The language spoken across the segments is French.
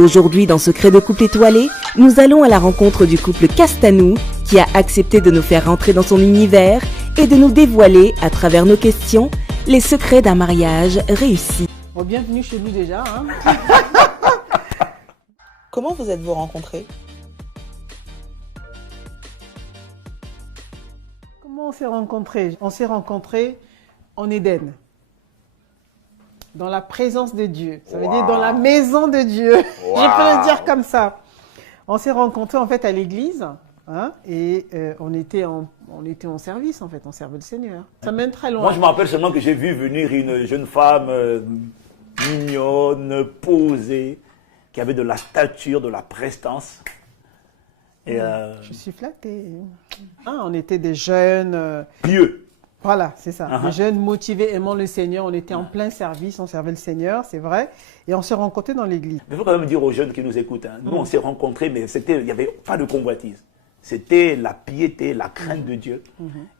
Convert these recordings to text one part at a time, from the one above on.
Aujourd'hui, dans Secret de couple étoilé, nous allons à la rencontre du couple Castanou qui a accepté de nous faire rentrer dans son univers et de nous dévoiler, à travers nos questions, les secrets d'un mariage réussi. Bon, bienvenue chez nous déjà. Hein. Comment vous êtes-vous rencontrés? Comment on s'est rencontrés? On s'est rencontrés en Éden. Dans la présence de Dieu. Ça veut dire dans la maison de Dieu. Je peux le dire comme ça. On s'est rencontrés en fait à l'église. Hein, et on était en service en fait. On servait le Seigneur. Ça mène très loin. Moi je me rappelle seulement que j'ai vu venir une jeune femme mignonne, posée, qui avait de la stature, de la prestance. Et, je suis flattée. Ah, on était des jeunes... pieux. Voilà, c'est ça. Des jeunes motivés, aimant le Seigneur. On était en plein service, on servait le Seigneur, c'est vrai. Et on s'est rencontrés dans l'église. Il faut quand même dire aux jeunes qui nous écoutent, hein, nous on s'est rencontrés, mais il n'y avait pas de convoitise. C'était la piété, la crainte de Dieu.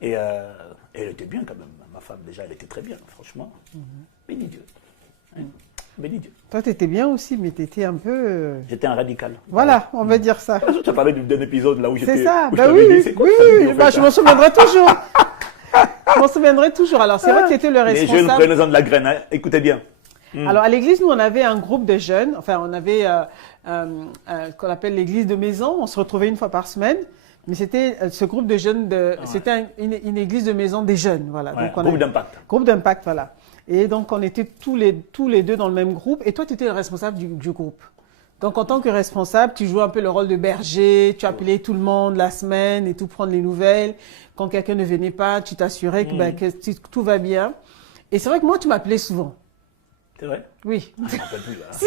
Et elle était bien quand même. Ma femme déjà, elle était très bien, franchement. Béni Dieu. Hein? Béni Dieu. Toi, tu étais bien aussi, mais tu étais un peu... J'étais un radical. Voilà, on va dire ça. Tu as parlé d'un épisode là où j'étais... C'est ça, où bah je oui, dit, c'est quoi oui, ça, oui, en fait, bah, je m'en souviendrai toujours. Je m'en souviendrai toujours. Alors, c'est vrai que tu étais le Les responsable. jeunes prenez-en de la graine, hein. Écoutez bien. Alors, à l'église, nous, on avait un groupe de jeunes. Enfin, on avait qu'on appelle l'église de maison. On se retrouvait une fois par semaine. Mais c'était ce groupe de jeunes, c'était une église de maison des jeunes. Voilà. Ouais, Donc, groupe d'impact. Groupe d'impact, voilà. Et donc, on était tous les deux dans le même groupe. Et toi, tu étais le responsable du groupe. Donc, en tant que responsable, tu jouais un peu le rôle de berger. Tu appelais tout le monde la semaine et tout, prendre les nouvelles. Quand quelqu'un ne venait pas, tu t'assurais que tout va bien. Et c'est vrai que moi, tu m'appelais souvent. C'est vrai? Oui. Je m'en rappelle plus, là. Si.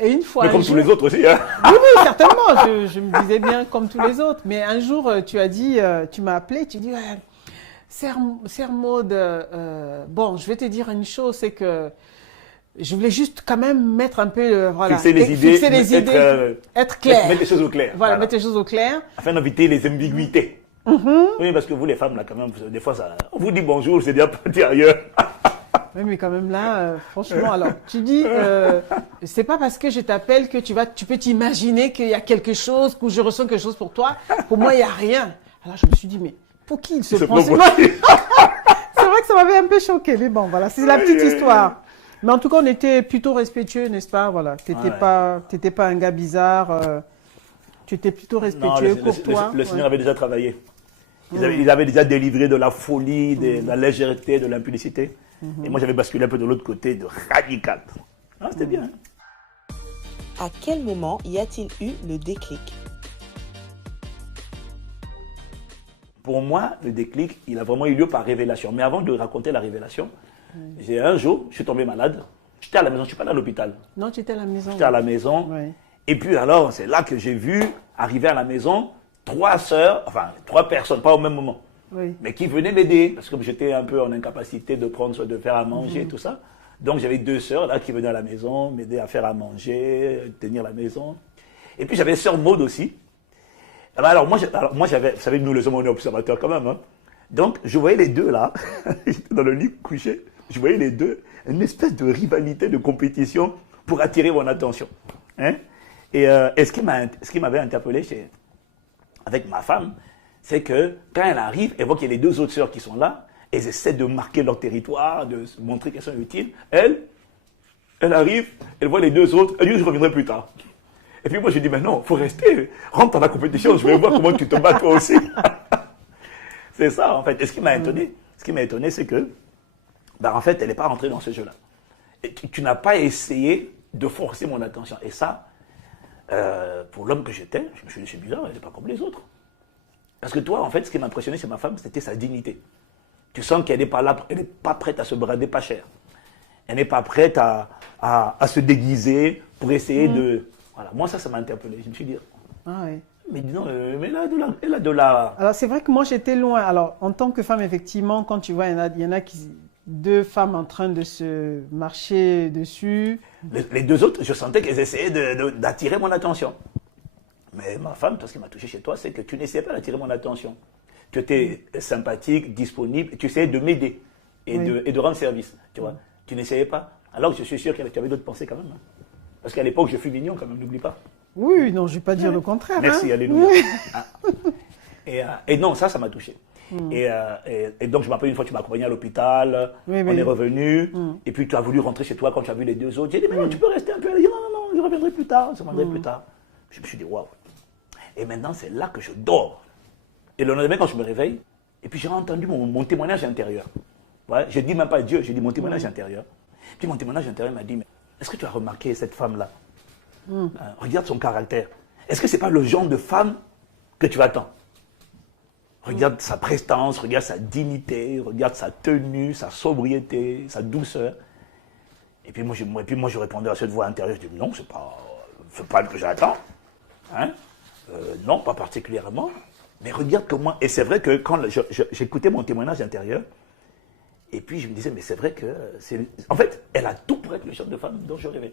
Et une fois. Mais comme tous les autres aussi, hein. Oui, certainement. Je me disais bien comme tous les autres. Mais un jour, tu as dit, tu m'as appelé, tu dis, Sœur Maud, bon, je vais te dire une chose, c'est que je voulais juste quand même mettre un peu, voilà, fixer les idées, être clair. Mettre les choses au clair. Voilà, mettre les choses au clair. Afin d'éviter les ambiguïtés. Oui, parce que vous, les femmes, là, quand même, des fois, on vous dit bonjour, c'est déjà parti ailleurs. Oui, mais quand même là, franchement, alors, tu dis, c'est pas parce que je t'appelle que tu peux t'imaginer qu'il y a quelque chose, que je ressens quelque chose pour toi. Pour moi, il n'y a rien. Alors, je me suis dit, mais pour qui il se prend? C'est vrai que ça m'avait un peu choqué, mais bon, voilà, c'est la petite histoire. Mais en tout cas, on était plutôt respectueux, n'est-ce pas? Voilà, t'étais pas un gars bizarre. Tu étais plutôt respectueux pour toi. Le Seigneur avait déjà travaillé. Il avait déjà délivré de la folie, de la légèreté, de l'impudicité. Et moi, j'avais basculé un peu de l'autre côté, de radical. Ah, c'était bien. Hein? À quel moment y a-t-il eu le déclic? Pour moi, le déclic, il a vraiment eu lieu par révélation. Mais avant de raconter la révélation, un jour, je suis tombé malade. J'étais à la maison, je ne suis pas allé à l'hôpital. Non, tu étais à la maison. J'étais à la maison. Oui. Et puis alors, c'est là que j'ai vu arriver à la maison 3 sœurs, enfin 3 personnes, pas au même moment, mais qui venaient m'aider. Parce que j'étais un peu en incapacité de prendre soin de faire à manger et tout ça. Donc j'avais 2 sœurs là qui venaient à la maison, m'aider à faire à manger, tenir la maison. Et puis j'avais sœur Maud aussi. Alors moi j'avais, vous savez, nous les hommes on est observateurs quand même. Hein. Donc je voyais les deux là, j'étais dans le lit couché, je voyais les deux, une espèce de rivalité, de compétition pour attirer mon attention. Hein? Et ce qui m'avait interpellé avec ma femme, c'est que quand elle arrive, elle voit qu'il y a les 2 autres sœurs qui sont là, elles essaient de marquer leur territoire, de montrer qu'elles sont utiles. Elle arrive, elle voit les 2 autres, elle dit je reviendrai plus tard. Et puis moi je dis mais non, il faut rester, rentre dans la compétition, je vais voir comment tu te bats toi aussi. C'est ça en fait. Et ce qui m'a étonné, c'est que, en fait, elle n'est pas rentrée dans ce jeu-là. Et tu n'as pas essayé de forcer mon attention. Et ça, pour l'homme que j'étais, je me suis dit, c'est bizarre, elle n'est pas comme les autres. Parce que toi, en fait, ce qui m'a impressionné chez ma femme, c'était sa dignité. Tu sens qu'elle n'est pas là, elle n'est pas prête à se brader pas cher. Elle n'est pas prête à se déguiser pour essayer de... Voilà, moi, ça m'a interpellé. Je me suis dit, mais dis donc, mais elle a de la... Alors, c'est vrai que moi, j'étais loin. Alors, en tant que femme, effectivement, quand tu vois, il y en a 2 femmes en train de se marcher dessus. Les 2 autres, je sentais qu'elles essayaient d'attirer mon attention. Mais ma femme, toi, ce qui m'a touché chez toi, c'est que tu n'essayais pas d'attirer mon attention. Tu étais sympathique, disponible, et tu essayais de m'aider et de rendre service. Tu vois, tu n'essayais pas. Alors que je suis sûr qu'il y avait d'autres pensées quand même. Hein. Parce qu'à l'époque, je fus mignon quand même, n'oublie pas. Oui, non, je ne vais pas dire le contraire. Merci, hein. alléluia. Et non, ça m'a touché. Et donc, je me rappelle une fois, tu m'as accompagné à l'hôpital, on est revenu, et puis tu as voulu rentrer chez toi quand tu as vu les deux autres. J'ai dit, mais non, tu peux rester un peu. Elle a dit, non, je reviendrai plus tard, je reviendrai plus tard. Je me suis dit, waouh. Et maintenant, c'est là que je dors. Et le lendemain, quand je me réveille, et puis j'ai entendu mon témoignage intérieur. Ouais, je ne dis même pas Dieu, je dis mon témoignage intérieur. Puis mon témoignage intérieur m'a dit, mais est-ce que tu as remarqué cette femme-là? Regarde son caractère. Est-ce que ce n'est pas le genre de femme que tu attends? Regarde sa prestance, regarde sa dignité, regarde sa tenue, sa sobriété, sa douceur. Et puis moi, je répondais à cette voix intérieure, je dis non, c'est pas le que j'attends. Hein? Non, pas particulièrement. Mais regarde comment... Et c'est vrai que quand j'écoutais mon témoignage intérieur, et puis je me disais, mais c'est vrai que... En fait, elle a tout pour être le genre de femme dont je rêvais.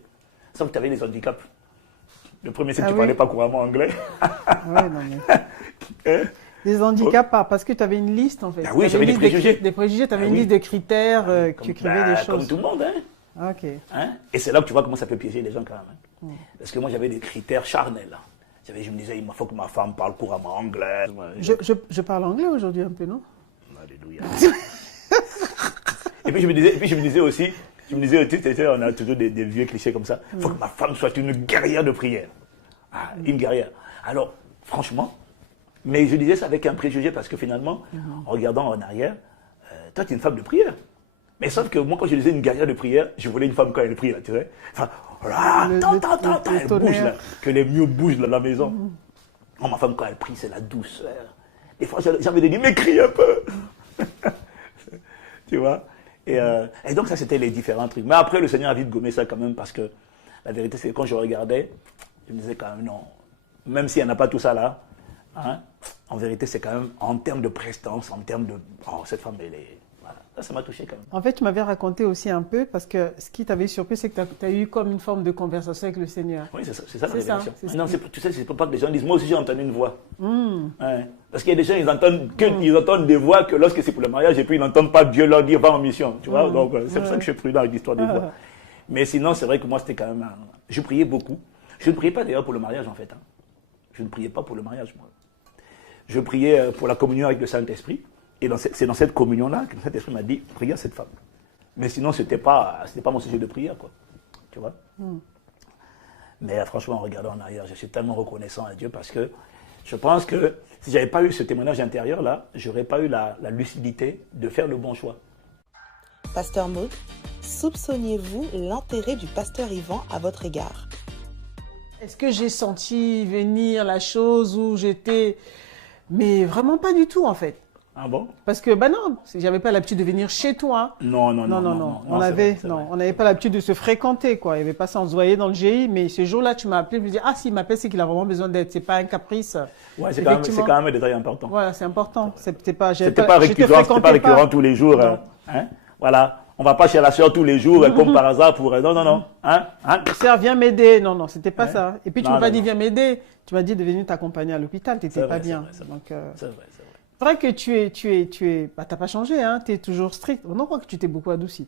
Sauf que tu avais les handicaps. Le premier, c'est que tu ne parlais pas couramment anglais. Ouais, non, mais... Des handicaps, parce que tu avais une liste, en fait. Ah oui, j'avais des préjugés. Des préjugés, tu avais une liste de critères, tu écrivais des choses. Comme tout le monde, hein. Ok. Hein? Et c'est là que tu vois comment ça peut piéger les gens quand même. Hein. Parce que moi, j'avais des critères charnels. Je me disais, il faut que ma femme parle couramment anglais. Je parle anglais aujourd'hui un peu, non? Alléluia. Et puis je me disais aussi, on a toujours des vieux clichés comme ça. Il faut que ma femme soit une guerrière de prière. Une guerrière. Alors, franchement, mais je disais ça avec un préjugé parce que finalement, en regardant en arrière, toi, tu es une femme de prière. Mais sauf que moi, quand je disais une guerrière de prière, je voulais une femme quand elle prie, là, tu sais. Enfin, elle bouge, là, que les murs bougent dans la maison. Oh, ma femme, quand elle prie, c'est la douceur. Des fois, j'avais dit, mais crie un peu. Tu vois. Et donc, ça, c'était les différents trucs. Mais après, le Seigneur a vite gommé ça quand même parce que la vérité, c'est que quand je regardais, je me disais quand même, non, même s'il n'y en a pas tout ça là, hein, en vérité, c'est quand même en termes de prestance, en termes de... Oh, cette femme, elle est... Voilà. Ça m'a touché quand même. En fait, tu m'avais raconté aussi un peu, parce que ce qui t'avait surpris, c'est que tu as eu comme une forme de conversation avec le Seigneur. Oui, c'est ça la révélation. Non, tu sais, c'est pas que les gens disent, moi aussi j'ai entendu une voix. Ouais. Parce qu'il y a des gens, ils entendent des voix que lorsque c'est pour le mariage, et puis ils n'entendent pas Dieu leur dire, va en mission. Tu vois, donc c'est pour ça que je suis prudent avec l'histoire des voix. Mais sinon, c'est vrai que moi, c'était quand même... Je priais beaucoup. Je ne priais pas d'ailleurs pour le mariage, en fait. Hein. Je ne priais pas pour le mariage, moi. Je priais pour la communion avec le Saint-Esprit. Et c'est dans cette communion-là que le Saint-Esprit m'a dit, regarde cette femme. Mais sinon, ce n'était pas mon sujet de prière, quoi. Tu vois. Mais franchement, en regardant en arrière, je suis tellement reconnaissant à Dieu parce que je pense que si je n'avais pas eu ce témoignage intérieur-là, je n'aurais pas eu la lucidité de faire le bon choix. Pasteur Maud, soupçonniez-vous l'intérêt du pasteur Yvan à votre égard? Est-ce que j'ai senti venir la chose où j'étais... Mais vraiment pas du tout, en fait. Ah bon? Parce que, non, j'avais pas l'habitude de venir chez toi. Non. On n'avait pas l'habitude de se fréquenter, quoi. Il n'y avait pas ça, on se voyait dans le GI, mais ce jour-là, tu m'as appelé, je me dis, s'il m'appelle, c'est qu'il a vraiment besoin d'aide, c'est pas un caprice. Ouais, c'est quand même un détail important. Voilà, c'est important. C'était pas récurrent tous les jours. Hein? Voilà. On va pas chez la sœur tous les jours, comme par hasard pour... Non. Hein? Sœur, viens m'aider. Non, c'était pas ça. Et puis, tu m'as pas dit, viens m'aider. Tu m'as dit de venir t'accompagner à l'hôpital, tu n'étais pas bien. C'est vrai. C'est vrai que tu es, t'as pas changé, hein, tu es toujours strict. On en croit que tu t'es beaucoup adouci.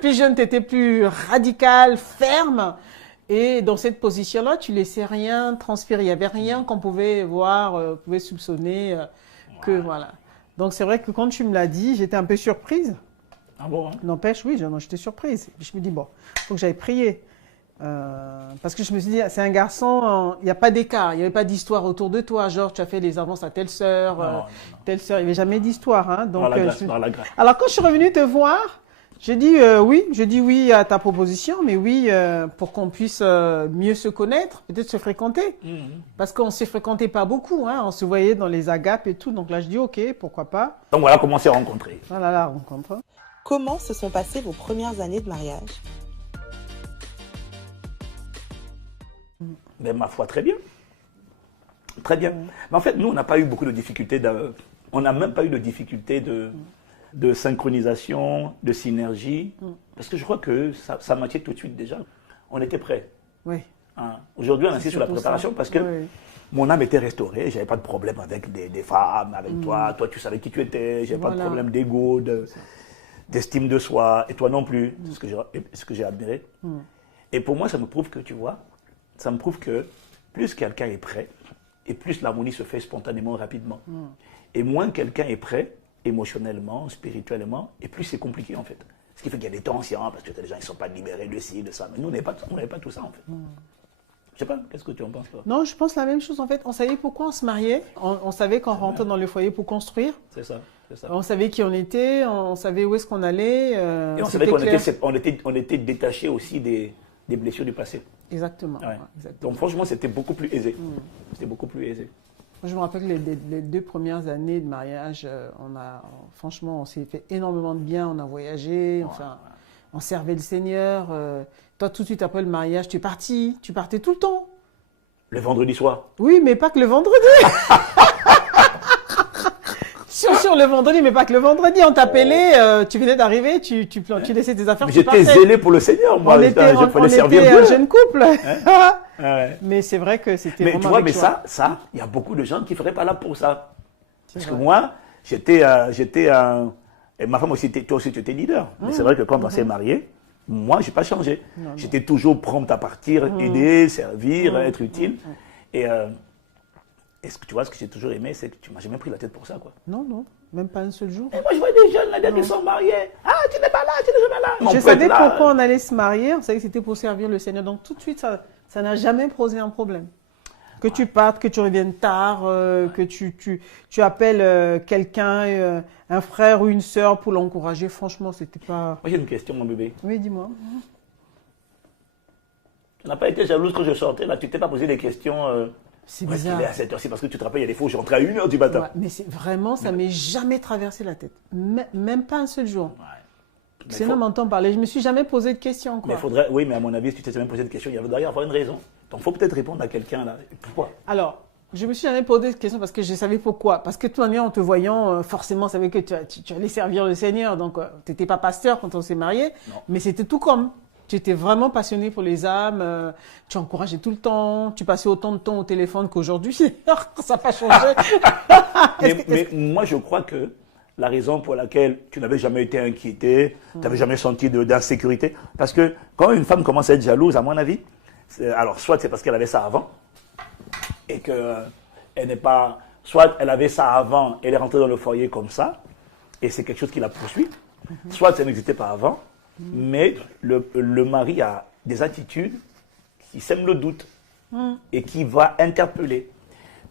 Plus jeune, tu étais plus radical, ferme. Et dans cette position-là, tu laissais rien transpirer. Il n'y avait rien qu'on pouvait voir, pouvait soupçonner. Voilà. Donc c'est vrai que quand tu me l'as dit, j'étais un peu surprise. Ah bon? N'empêche, oui, j'étais surprise. Et je me dis, bon, il faut que j'aille prier. Parce que je me suis dit, c'est un garçon, il n'y a pas d'écart, il n'y avait pas d'histoire autour de toi, genre tu as fait les avances à telle sœur, il n'y avait jamais d'histoire. Hein, donc, alors quand je suis revenue te voir, j'ai dit oui à ta proposition, mais oui, pour qu'on puisse mieux se connaître, peut-être se fréquenter. Parce qu'on ne se fréquentait pas beaucoup, hein, on se voyait dans les agapes et tout, donc là je dis ok, pourquoi pas. Donc voilà comment on s'est rencontrés. Voilà la rencontre. Comment se sont passées vos premières années de mariage? Mais ma foi, très bien. Très bien. Mais en fait, nous, on n'a pas eu beaucoup de difficultés. On n'a même pas eu de difficultés de synchronisation, de synergie. Parce que je crois que ça matchait tout de suite déjà. On était prêts. Oui. Hein. Aujourd'hui, on insiste sur la préparation parce que mon âme était restaurée. Je n'avais pas de problème avec des femmes, avec toi. Toi, tu savais qui tu étais. Je n'avais pas de problème d'ego, d'estime de soi. Et toi non plus. C'est ce que j'ai admiré. Et pour moi, ça me prouve que, tu vois, ça me prouve que plus quelqu'un est prêt, et plus l'harmonie se fait spontanément, rapidement. Et moins quelqu'un est prêt, émotionnellement, spirituellement, et plus c'est compliqué, en fait. Ce qui fait qu'il y a des tensions, parce que les gens, ils ne sont pas libérés de ci, de ça. Mais nous, on n'avait pas tout ça, en fait. Je sais pas, qu'est-ce que tu en penses, toi? Non, je pense la même chose, en fait. On savait pourquoi on se mariait. On savait qu'on rentrait dans le foyer pour construire. C'est ça. On savait qui on était, on savait où est-ce qu'on allait. Et on savait qu'on était détaché aussi des blessures du passé. Exactement. Ouais. Exactement. Donc franchement, c'était beaucoup plus aisé. C'était beaucoup plus aisé. Moi, je me rappelle que les 2 premières années de mariage, franchement, on s'est fait énormément de bien. On a voyagé, on servait le Seigneur. Toi, tout de suite après le mariage, tu partais tout le temps. Le vendredi soir? Oui, mais pas que le vendredi. Sur le vendredi, mais pas que le vendredi. On t'appelait, tu venais d'arriver, tu laissais tes affaires. J'étais zélé pour le Seigneur, moi. On était un jeune couple. Ouais. Mais c'est vrai que c'était vraiment. Mais tu vois, mais ça, il y a beaucoup de gens qui ne feraient pas là pour ça. Parce que moi, et ma femme aussi, toi aussi, tu étais leader. Mais c'est vrai que quand on s'est mariés, moi, je n'ai pas changé. J'étais toujours prompte à partir, aider, servir, être utile. Et est-ce que tu vois, ce que j'ai toujours aimé, c'est que tu m'as jamais pris la tête pour ça, quoi. Non, même pas un seul jour. Et moi, je vois des jeunes là, qui sont mariés. Ah, tu n'es pas là, tu n'es jamais là. Je savais pourquoi on allait se marier. On savait que c'était pour servir le Seigneur. Donc tout de suite, ça n'a jamais posé un problème. Que tu partes, que tu reviennes tard, que tu appelles quelqu'un, un frère ou une sœur pour l'encourager. Franchement, c'était pas. Moi, j'ai une question, mon bébé. Oui, dis-moi. Tu n'as pas été jalouse quand je sortais là. Tu t'es pas posé des questions. C'est bizarre. À cette heure-ci, parce que tu te rappelles, il y a des fois où je rentrais à 1h du matin. Ouais, mais vraiment, ça ne m'est jamais traversé la tête. Même pas un seul jour. Ouais. Sinon, on m'entend parler. Je ne me suis jamais posé de questions. Quoi. Oui, mais à mon avis, si tu t'es jamais posé de questions, il doit y avoir une raison. Donc, il faut peut-être répondre à quelqu'un là. Pourquoi? Alors, je me suis jamais posé de questions parce que je savais pourquoi. Parce que de toute manière, en te voyant, forcément, on savait que tu allais servir le Seigneur. Donc, tu n'étais pas pasteur quand on s'est mariés. Mais c'était tout comme. Tu étais vraiment passionné pour les âmes, tu encourageais tout le temps, tu passais autant de temps au téléphone qu'aujourd'hui. Ça n'a pas changé. mais moi, je crois que la raison pour laquelle tu n'avais jamais été inquiété, tu n'avais jamais senti d'insécurité, parce que quand une femme commence à être jalouse, à mon avis, alors soit c'est parce qu'elle avait ça avant, et qu'elle n'est pas... Soit elle avait ça avant, elle est rentrée dans le foyer comme ça, et c'est quelque chose qui la poursuit, soit ça n'existait pas avant, mais le mari a des attitudes qui sèment le doute et qui va interpeller.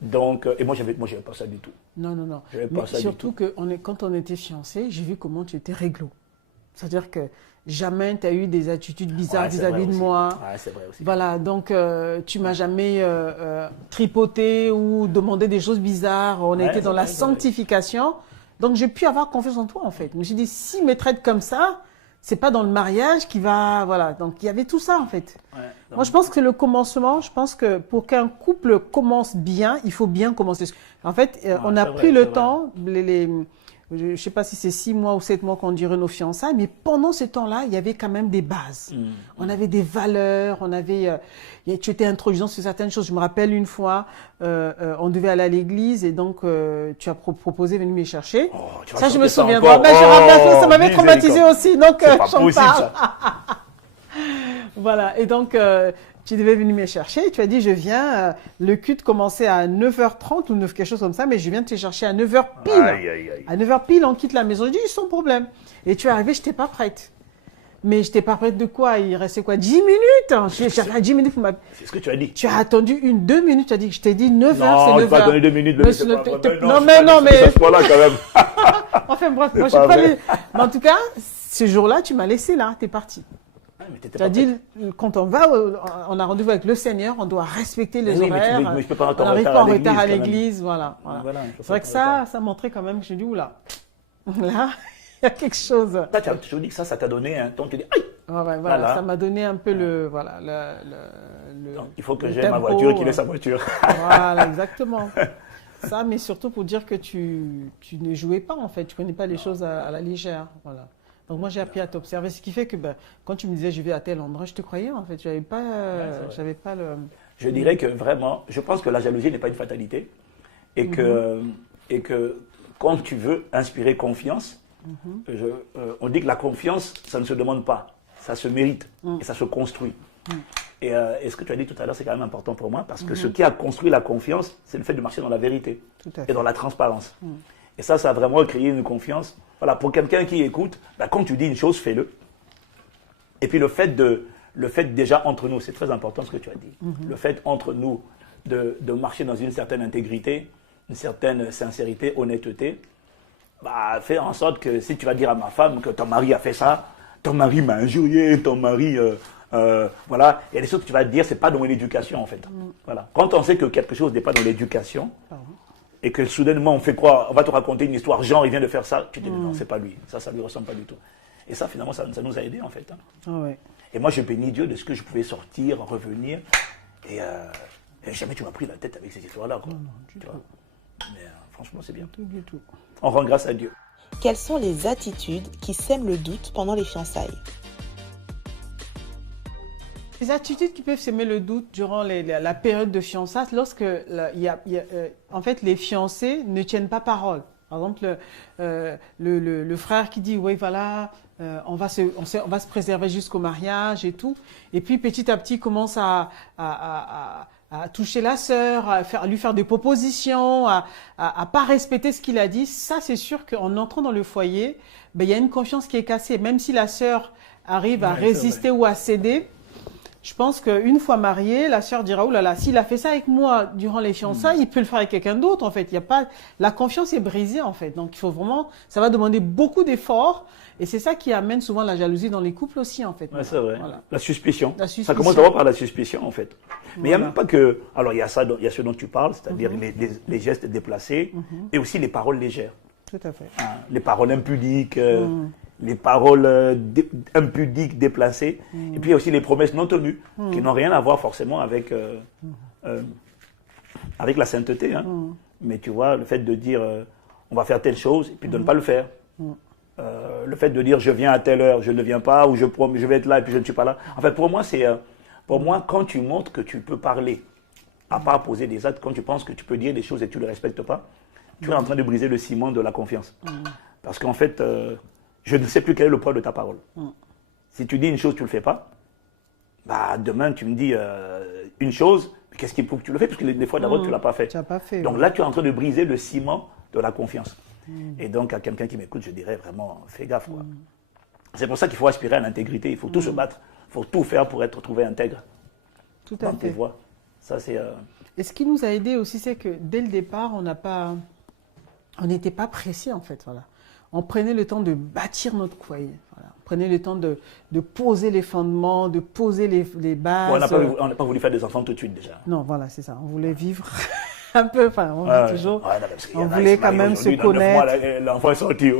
Donc, et moi, j'avais pas ça du tout. Non. Mais surtout que quand on était fiancés, j'ai vu comment tu étais réglo. C'est-à-dire que jamais tu as eu des attitudes bizarres vis-à-vis de moi. Ouais, c'est vrai aussi. Voilà, donc tu m'as jamais tripoté ou demandé des choses bizarres. On a été dans la sanctification. Donc, j'ai pu avoir confiance en toi, en fait. Je me suis dit, s'il me traite comme ça, c'est pas dans le mariage qui va... Voilà, donc il y avait tout ça, en fait. Ouais, moi, je pense que le commencement, je pense que pour qu'un couple commence bien, il faut bien commencer. En fait, on a pris le temps, je ne sais pas si c'est 6 mois ou 7 mois qu'on dirait nos fiançailles, mais pendant ce temps-là, il y avait quand même des bases. On avait des valeurs, tu étais introduisant sur certaines choses. Je me rappelle une fois, on devait aller à l'église et donc tu as proposé de venir me chercher. Ça, je me souviendrai. Ça m'avait traumatisé aussi, donc j'en parle. Voilà, et donc tu devais venir me chercher. Tu as dit, je viens. Le culte commençait à 9h30 ou quelque chose comme ça, mais je viens te chercher à 9h pile. À 9h pile, on quitte la maison. Je dis, sans problème. Et tu es arrivé, je n'étais pas prête. Mais je n'étais pas prête de quoi? Il restait quoi? 10 minutes. J'avais 10 minutes pour C'est ce que tu as dit. Tu as attendu 2 minutes. Tu as dit, je t'ai dit 9h, c'est 9h. Non, pas donné 2 minutes. Mais... C'est pas là quand même. Enfin bref, moi je pas les... Mais en tout cas, ce jour-là, tu m'as laissé là. Tu es parti. Tu as dit, quand on va, on a rendez-vous avec le Seigneur, on doit respecter les horaires. Mais je peux pas on n'arrive pas en retard à l'église, voilà. C'est vrai que ça montrait quand même que j'ai dit, oula, là, il y a quelque chose. Là, tu as toujours dit que ça t'a donné un temps, tu dis, aïe. Voilà, ça m'a donné un peu Donc, il faut que j'aie ma voiture, qu'il ait sa voiture. Voilà, exactement. Ça, mais surtout pour dire que tu ne jouais pas, en fait. Tu ne prenais pas les choses à la légère, voilà. Donc moi j'ai appris à t'observer, ce qui fait que quand tu me disais je vais à tel endroit, je te croyais en fait, j'avais pas le... Je dirais que vraiment, je pense que la jalousie n'est pas une fatalité et que quand tu veux inspirer confiance, on dit que la confiance, ça ne se demande pas, ça se mérite et ça se construit. Et ce que tu as dit tout à l'heure, c'est quand même important pour moi, parce que ce qui a construit la confiance, c'est le fait de marcher dans la vérité et dans la transparence. Et ça a vraiment créé une confiance. Voilà, pour quelqu'un qui écoute, quand tu dis une chose, fais-le. Et puis le fait déjà entre nous, c'est très important ce que tu as dit. Le fait entre nous de marcher dans une certaine intégrité, une certaine sincérité, honnêteté, fais en sorte que si tu vas dire à ma femme que ton mari a fait ça, ton mari m'a injurié, ton mari... voilà, il y a des choses que tu vas te dire, c'est pas dans l'éducation en fait. Voilà. Quand on sait que quelque chose n'est pas dans l'éducation, et que soudainement on fait quoi, on va te raconter une histoire, genre il vient de faire ça, tu te dis non, c'est pas lui, ça lui ressemble pas du tout. Et ça finalement, ça nous a aidés en fait. Et moi je bénis Dieu de ce que je pouvais sortir, revenir, et jamais tu m'as pris la tête avec ces histoires-là. Mais franchement c'est bien. Tout du tout. On rend grâce à Dieu. Quelles sont les attitudes qui sèment le doute pendant les fiançailles? Les attitudes qui peuvent semer le doute durant la période de fiançailles, lorsque en fait, les fiancés ne tiennent pas parole. Par exemple, le frère qui dit, oui, voilà, on va se préserver jusqu'au mariage et tout. Et puis, petit à petit, commence à toucher la sœur, à lui faire des propositions, à pas respecter ce qu'il a dit. Ça, c'est sûr qu'en entrant dans le foyer, il y a une confiance qui est cassée. Même si la sœur arrive à résister ou à céder, je pense qu'une fois mariée, la sœur dira, oh là là, s'il a fait ça avec moi durant les fiançailles, il peut le faire avec quelqu'un d'autre, en fait. Il y a pas, la confiance est brisée, en fait. Donc, il faut vraiment, ça va demander beaucoup d'efforts. Et c'est ça qui amène souvent la jalousie dans les couples aussi, en fait. Ouais, c'est vrai. Voilà. La suspicion. Ça commence suspicion. d'abord par la suspicion, en fait. Mais il n'y a même pas que, alors il y a ça, il y a ce dont tu parles, c'est-à-dire les gestes déplacés et aussi les paroles légères. Tout à fait. Les paroles impudiques, les paroles impudiques, déplacées, et puis il y a aussi les promesses non tenues, qui n'ont rien à voir forcément avec la sainteté. Mais tu vois, le fait de dire on va faire telle chose, et puis de ne pas le faire. Le fait de dire je viens à telle heure, je ne viens pas, ou je vais être là, et puis je ne suis pas là. En fait, pour moi, quand tu montres que tu peux parler, à part poser des actes, quand tu penses que tu peux dire des choses et que tu ne les respectes pas, tu es en train de briser le ciment de la confiance. Parce qu'en fait, je ne sais plus quel est le poids de ta parole. Si tu dis une chose, tu ne le fais pas, demain tu me dis une chose, qu'est-ce qui prouve que tu le fais? Parce que des fois d'abord tu ne l'as pas fait. Donc là, tu es en train de briser le ciment de la confiance. Et donc à quelqu'un qui m'écoute, je dirais vraiment, fais gaffe. C'est pour ça qu'il faut aspirer à l'intégrité, il faut tout se battre, il faut tout faire pour être trouvé intègre. Tout à fait. Ça, c'est, Et ce qui nous a aidé aussi, c'est que dès le départ, on n'était pas pressé en fait. Voilà. On prenait le temps de bâtir notre foyer. Voilà. On prenait le temps de poser les fondements, de poser les bases. On n'a pas voulu faire des enfants tout de suite déjà. Non, voilà, c'est ça. On voulait vivre un peu, on dit toujours. On voulait quand même se connaître. L'enfant est sorti.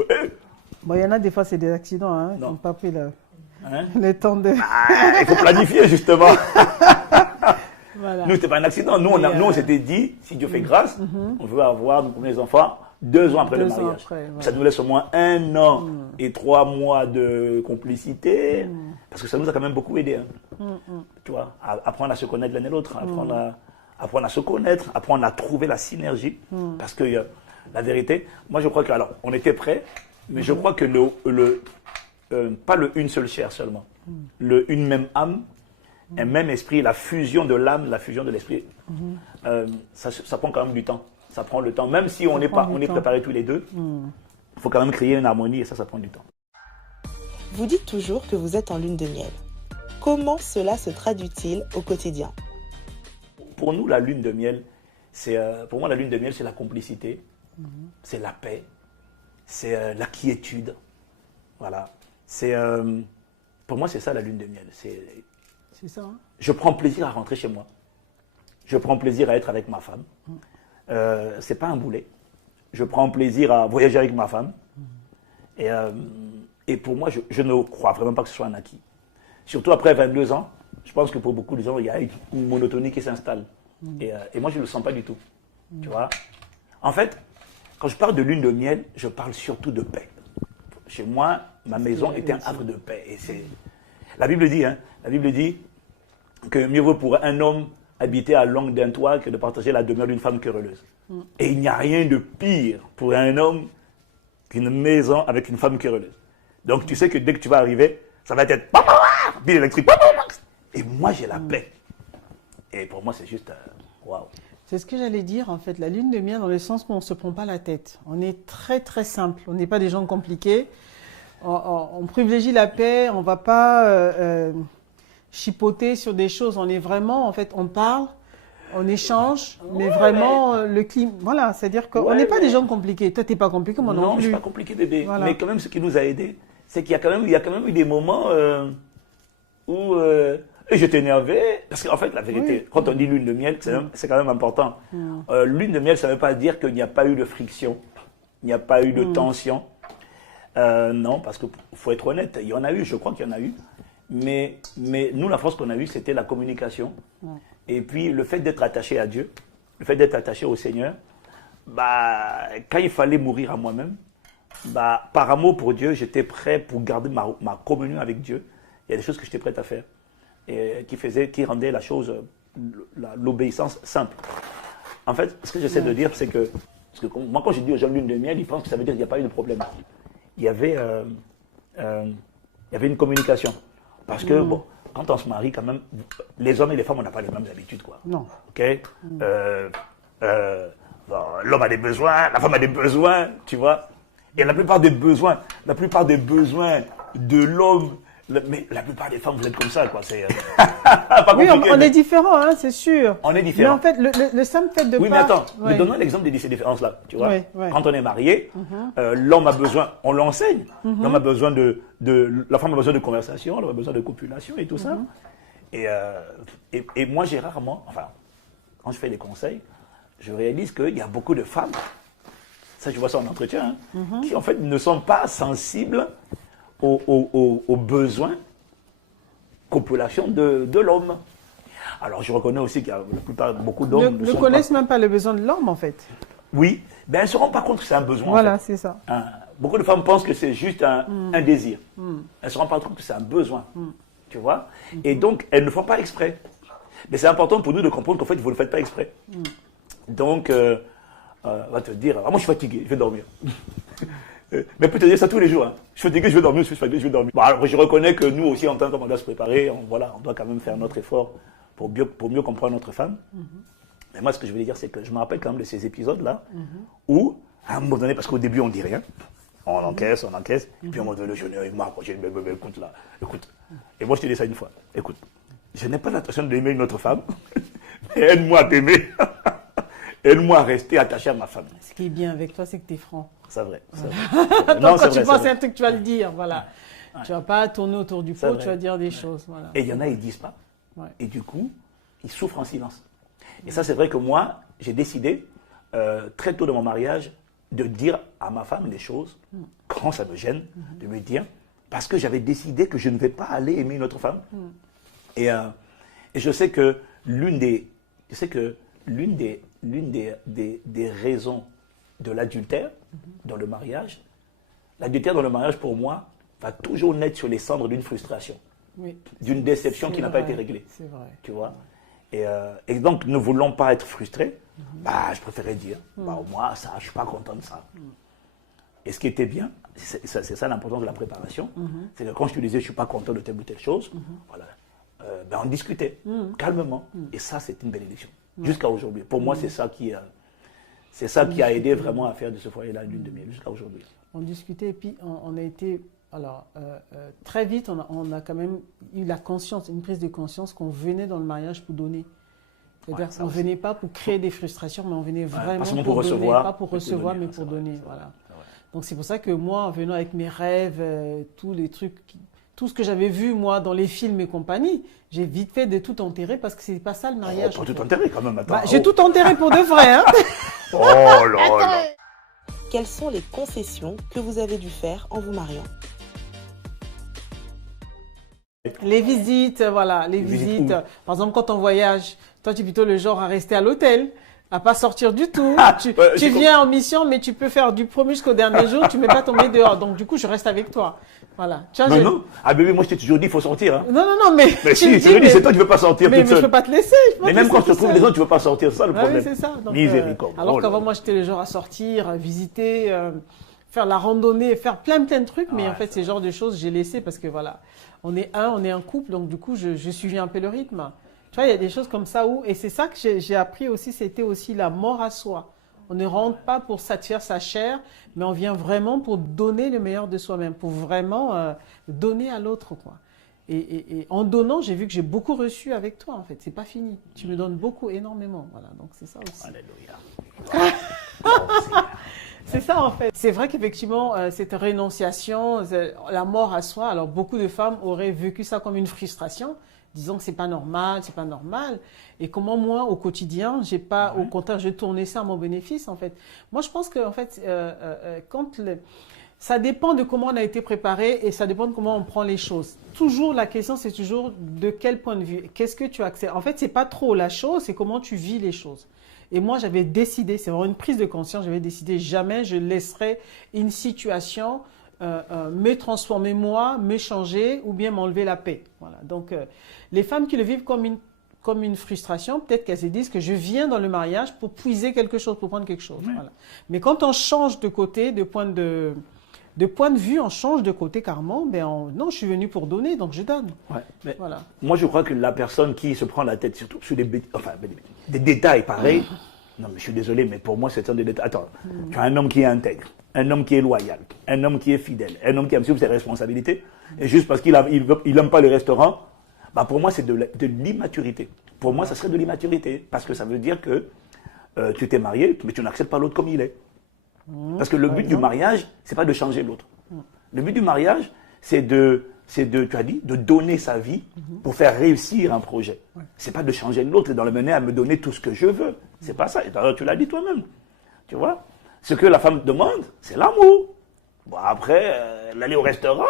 Bon, il y en a des fois, c'est des accidents. Ils n'ont pas pris le temps de... il faut planifier justement. Voilà. Nous, c'était pas un accident. Nous, on s'était dit, si Dieu fait grâce, on veut avoir nos premiers enfants 2 ans après le mariage. Ça nous laisse au moins 1 an et 3 mois de complicité, parce que ça nous a quand même beaucoup aidé. Tu vois, apprendre à se connaître l'un et l'autre, apprendre à se connaître, apprendre à trouver la synergie, parce que la vérité, moi je crois que, alors, on était prêts, mais je crois que pas une seule chair seulement, une même âme, un même esprit, la fusion de l'âme, la fusion de l'esprit, ça prend quand même du temps. Ça prend le temps, même si on est préparés tous les deux, il faut quand même créer une harmonie et ça prend du temps. Vous dites toujours que vous êtes en lune de miel. Comment cela se traduit-il au quotidien? Pour nous, la lune de miel, c'est la complicité, c'est la paix, c'est la quiétude. Voilà. Pour moi, c'est ça la lune de miel. C'est ça. Je prends plaisir à rentrer chez moi. Je prends plaisir à être avec ma femme. C'est pas un boulet. Je prends plaisir à voyager avec ma femme. Et pour moi, je ne crois vraiment pas que ce soit un acquis. Surtout après 22 ans, je pense que pour beaucoup de gens, il y a une monotonie qui s'installe. Et moi, je ne le sens pas du tout. Tu vois? En fait, quand je parle de lune de miel, je parle surtout de paix. Chez moi, ma maison était un havre de paix. Et la Bible dit que mieux vaut pour un homme habiter à l'angle d'un toit que de partager la demeure d'une femme querelleuse. Et il n'y a rien de pire pour un homme qu'une maison avec une femme querelleuse. Donc tu sais que dès que tu vas arriver, ça va être bille électrique. Et moi, j'ai la paix. Et pour moi, c'est juste waouh. C'est ce que j'allais dire, en fait, la lune de miel, dans le sens qu'on ne se prend pas la tête. On est très, très simple. On n'est pas des gens compliqués. On privilégie la paix. On ne va pas chipoter sur des choses. On est vraiment, en fait, on parle, on échange, mais vraiment, le climat. Voilà, c'est-à-dire qu'on n'est pas des gens compliqués. Toi, tu n'es pas compliqué, moi non plus. Non, je ne suis pas compliqué, bébé. Voilà. Mais quand même, ce qui nous a aidés, c'est qu'il y a quand même eu des moments où j'étais énervé. Parce qu'en fait, la vérité, quand on dit lune de miel, c'est quand même important. Lune de miel, ça ne veut pas dire qu'il n'y a pas eu de friction, il n'y a pas eu de tension. Non, parce qu'il faut être honnête, il y en a eu, je crois qu'il y en a eu. Mais nous, la force qu'on a eue, c'était la communication. Et puis, le fait d'être attaché à Dieu, le fait d'être attaché au Seigneur, bah, quand il fallait mourir à moi-même, bah, par amour pour Dieu, j'étais prêt pour garder ma communion avec Dieu. Il y a des choses que j'étais prêt à faire et qui rendaient la chose, l'obéissance simple. En fait, ce que j'essaie de dire, c'est que, parce que moi, quand je dis aux gens lune de miel, ils pensent que ça veut dire qu'il n'y a pas eu de problème. Il y avait une communication. Parce que, bon, quand on se marie, quand même, les hommes et les femmes, on n'a pas les mêmes habitudes, quoi. Non. OK? Bon, l'homme a des besoins, la femme a des besoins, tu vois. Et la plupart des besoins de l'homme, mais la plupart des femmes, vous êtes comme ça, quoi. C'est pas oui, compliqué, on est différents, hein, c'est sûr. On est différents. Mais en fait, le simple fait de oui, pas... mais attends, Ouais. mais donnons l'exemple de ces différences-là, tu vois. Ouais, ouais. Quand on est marié, l'homme a besoin, on l'enseigne, l'homme a besoin la femme a besoin de conversation, l'homme a besoin de copulation et tout ça. Et moi, j'ai rarement, enfin, quand je fais des conseils, je réalise qu'il y a beaucoup de femmes, ça je vois ça en entretien, qui en fait ne sont pas sensibles aux besoins, copulation de l'homme. Alors je reconnais aussi qu'il y a beaucoup d'hommes ne connaissent même pas le besoin de l'homme, en fait. Oui, mais elles ne se rendent pas compte que c'est un besoin. Voilà, en fait. c'est ça. Beaucoup de femmes pensent que c'est juste un désir. Elles ne se rendent pas compte que c'est un besoin. Tu vois? Et donc, elles ne font pas exprès. Mais c'est important pour nous de comprendre qu'en fait, vous ne le faites pas exprès. Donc, on va te dire, moi je suis fatigué, je vais dormir. Mais peut te dire ça tous les jours. Hein. Je suis fatigué, je vais dormir, je suis fatigué, je vais dormir. Bon, alors, je reconnais que nous aussi, en tant qu'homme, on doit se préparer. On doit quand même faire notre effort pour mieux comprendre notre femme. Mais moi, ce que je voulais dire, c'est que je me rappelle quand même de ces épisodes-là où, à un moment donné, parce qu'au début, on ne dit rien. On encaisse, et puis on m'a donné le jeûne, il m'a approché, écoute là, écoute. Et moi je te dis ça une fois, écoute, je n'ai pas l'intention d'aimer une autre femme, mais aide-moi à t'aimer, aide-moi à rester attaché à ma femme. Ce qui est bien avec toi, c'est que tu es franc. C'est vrai. Donc quand tu penses à un truc, tu vas le dire, voilà. Tu ne vas pas tourner autour du pot, tu vas dire des choses. Voilà. Et il y en a, ils ne disent pas. Et du coup, ils souffrent en silence. Et ça, c'est vrai que moi, j'ai décidé, très tôt dans mon mariage, de dire à ma femme les choses, quand ça me gêne, de me dire, parce que j'avais décidé que je ne vais pas aller aimer une autre femme. Et je sais que l'une des raisons de l'adultère dans le mariage, pour moi, va toujours naître sur les cendres d'une frustration, d'une déception qui n'a pas été réglée. C'est vrai. Tu vois? Et donc, ne voulant pas être frustré, je préférais dire, au moins, ça, je ne suis pas content de ça. Et ce qui était bien, c'est ça l'importance de la préparation, c'est que quand je te disais, je ne suis pas content de telle ou telle chose, voilà, on discutait calmement. Et ça, c'est une bénédiction. Jusqu'à aujourd'hui. Pour moi, c'est ça qui a aidé vraiment à faire de ce foyer-là lune de miel, jusqu'à aujourd'hui. On discutait et puis on a été... Alors, très vite, on a quand même eu la conscience, une prise de conscience qu'on venait dans le mariage pour donner. C'est-à-dire qu'on ne venait pas pour créer des frustrations, mais on venait vraiment pour donner. Recevoir, pas pour recevoir, mais pour donner. Voilà. Donc, c'est pour ça que moi, en venant avec mes rêves, tous les trucs, tout ce que j'avais vu, moi, dans les films et compagnie, j'ai vite fait de tout enterrer parce que c'est pas ça le mariage. Pas tout enterrer quand même, attends. J'ai tout enterré pour de vrai. Hein. Oh là là. Quelles sont les concessions que vous avez dû faire en vous mariant? Les visites, voilà, les visites. Par exemple, quand on voyage, toi, tu es plutôt le genre à rester à l'hôtel, à pas sortir du tout. Tu viens en mission, mais tu peux faire du premier jusqu'au dernier jour, tu ne mets pas tomber dehors. Donc, du coup, je reste avec toi. Voilà. Non. Ah, bébé, moi, je t'ai toujours dit, il faut sortir. Hein. Non, mais. Mais si, c'est toi qui ne veux pas sortir toute seule. Mais je ne peux pas te laisser. Mais même quand tu te trouves des gens, tu ne veux pas sortir. C'est ça le problème. Oui, c'est ça. Donc, miséricorde. alors qu'avant, moi, j'étais le genre à sortir, à visiter, faire la randonnée, faire plein de trucs. Mais en fait, ces genres de choses, j'ai laissé parce que voilà, on est un couple. Donc du coup, je suivais un peu le rythme. Tu vois, il y a des choses comme ça et c'est ça que j'ai appris aussi, c'était aussi la mort à soi. On ne rentre pas pour satisfaire sa chair, mais on vient vraiment pour donner le meilleur de soi-même, pour vraiment donner à l'autre, quoi. Et en donnant, j'ai vu que j'ai beaucoup reçu avec toi, en fait. C'est pas fini. Tu me donnes beaucoup, énormément. Voilà, donc c'est ça aussi. Alléluia. C'est ça, en fait. C'est vrai qu'effectivement, cette rénonciation, la mort à soi, alors beaucoup de femmes auraient vécu ça comme une frustration, disant que c'est pas normal. Et comment moi, au quotidien, j'ai pas, au contraire, je tournais ça à mon bénéfice, en fait. Moi, je pense que, en fait, ça dépend de comment on a été préparé et ça dépend de comment on prend les choses. Toujours, la question, c'est toujours de quel point de vue, qu'est-ce que tu acceptes. En fait, c'est pas trop la chose, c'est comment tu vis les choses. Et moi, j'avais décidé, c'est vraiment une prise de conscience, j'avais décidé jamais je laisserai une situation me transformer moi, me changer ou bien m'enlever la paix. Voilà. Donc, les femmes qui le vivent comme une frustration, peut-être qu'elles se disent que je viens dans le mariage pour puiser quelque chose, pour prendre quelque chose. Oui. Voilà. Mais quand on change de côté, de point de vue, on change de côté carrément, non, je suis venu pour donner, donc je donne. Ouais, mais voilà. Moi, je crois que la personne qui se prend la tête, surtout sur des détails pareils, non, mais je suis désolé, mais pour moi, c'est un des détails. Attends, tu as un homme qui est intègre, un homme qui est loyal, un homme qui est fidèle, un homme qui assume ses responsabilités, et juste parce qu'il n'aime pas le restaurant, bah pour moi, c'est de l'immaturité. Pour moi, ça serait de l'immaturité, parce que ça veut dire que tu t'es marié, mais tu n'acceptes pas l'autre comme il est. Parce que le but du mariage, c'est pas de changer l'autre. Le but du mariage, c'est de, tu as dit, de donner sa vie pour faire réussir un projet. C'est pas de changer l'autre et de le mener à me donner tout ce que je veux. C'est pas ça. Et d'ailleurs, tu l'as dit toi-même. Tu vois? Ce que la femme demande, c'est l'amour. Bon, après, l'aller au restaurant,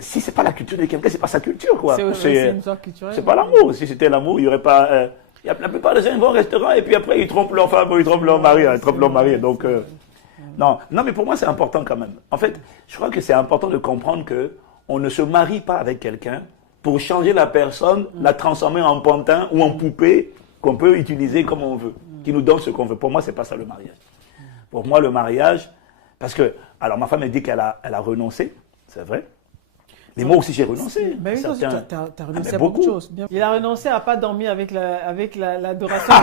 si c'est pas la culture de quelqu'un, c'est pas sa culture, quoi. C'est une sorte culturelle. C'est pas l'amour. Si c'était l'amour, il y aurait pas. La plupart des gens vont au restaurant et puis après ils trompent leur femme ou ils trompent leur mari. Donc, non, mais pour moi c'est important quand même. En fait, je crois que c'est important de comprendre qu'on ne se marie pas avec quelqu'un pour changer la personne, la transformer en pantin ou en poupée qu'on peut utiliser comme on veut, qui nous donne ce qu'on veut. Pour moi, c'est pas ça le mariage. Pour moi, le mariage, parce que, alors ma femme elle dit qu'elle a renoncé, c'est vrai. Mais moi aussi, j'ai renoncé. Mais oui, tu as renoncé à beaucoup de choses. Il a renoncé à ne pas dormir avec l'adoration.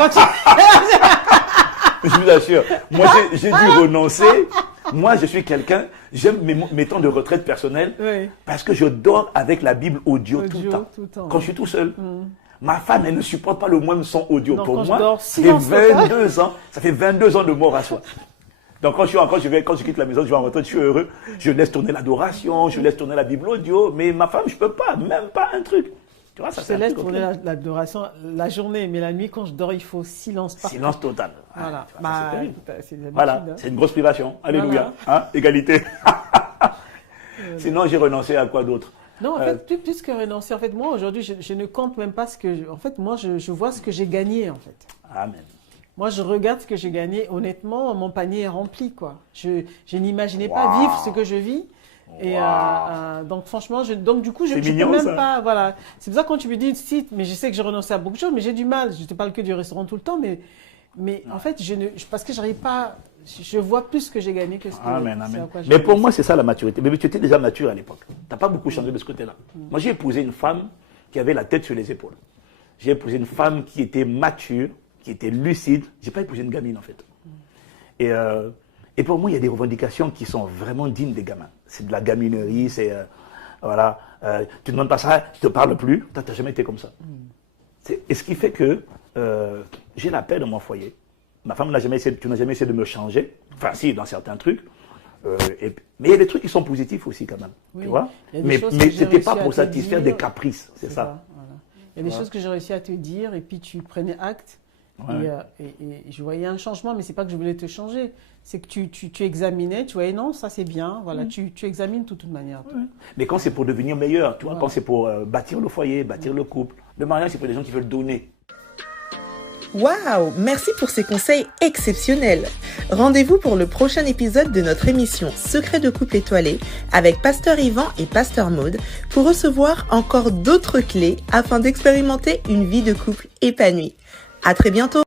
Je vous assure, moi, j'ai dû renoncer. Moi, je suis quelqu'un, j'aime mes temps de retraite personnelle parce que je dors avec la Bible audio tout le temps. Quand je suis tout seul. Ma femme, elle ne supporte pas le moindre son audio. Non, pour moi, ça fait 22 ans de mort à soi. Donc quand je quitte la maison, je vais en retraite, je suis heureux, je laisse tourner l'adoration, je laisse tourner la Bible audio, mais ma femme, je peux pas, même pas un truc. Tu vois, ça je laisse tourner l'adoration la journée, mais la nuit, quand je dors, il faut silence partout. Silence total. Voilà. Voilà, c'est une grosse privation. Alléluia. Voilà. Égalité. Sinon, j'ai renoncé à quoi d'autre? Non, en fait, plus que renoncer, en fait, moi, aujourd'hui, je ne compte même pas en fait, moi, je vois ce que j'ai gagné, en fait. Amen. Moi, je regarde ce que j'ai gagné. Honnêtement, mon panier est rempli, quoi. Je n'imaginais pas vivre ce que je vis. Et donc, franchement, du coup, je ne peux même pas. Voilà. C'est pour ça que quand tu me dis, mais je sais que j'ai renoncé à beaucoup de choses, mais j'ai du mal. Je ne te parle que du restaurant tout le temps, mais en fait, parce que j'arrive pas. Je vois plus ce que j'ai gagné que ce que Amen. Mais pour moi, c'est ça la maturité. Mais tu étais déjà mature à l'époque. Tu n'as pas beaucoup changé de ce côté-là. Moi, j'ai épousé une femme qui avait la tête sur les épaules. J'ai épousé une femme qui était mature, qui était lucide. Je n'ai pas épousé une gamine, en fait. Et pour moi, il y a des revendications qui sont vraiment dignes des gamins. C'est de la gaminerie, c'est... voilà. Tu ne demandes pas ça, je ne te parle plus. Tu n'as jamais été comme ça. Et ce qui fait que j'ai la paix dans mon foyer. Ma femme, tu n'as jamais essayé de me changer. Enfin, si, dans certains trucs. Mais il y a des trucs qui sont positifs aussi, quand même. Oui, tu vois, mais ce n'était pas pour satisfaire des caprices, c'est ça. Voilà. Il y a des choses que j'ai réussi à te dire et puis tu prenais acte. Et je voyais un changement, mais ce n'est pas que je voulais te changer. C'est que tu examinais, tu voyais, non, ça c'est bien. Voilà, tu examines de toute manière. Mais quand c'est pour devenir meilleur, tu vois, quand c'est pour bâtir le foyer, bâtir le couple, le mariage, c'est pour les gens qui veulent donner. Waouh, merci pour ces conseils exceptionnels. Rendez-vous pour le prochain épisode de notre émission Secrets de couple étoilé avec Pasteur Yvan et Pasteur Maud pour recevoir encore d'autres clés afin d'expérimenter une vie de couple épanouie. À très bientôt.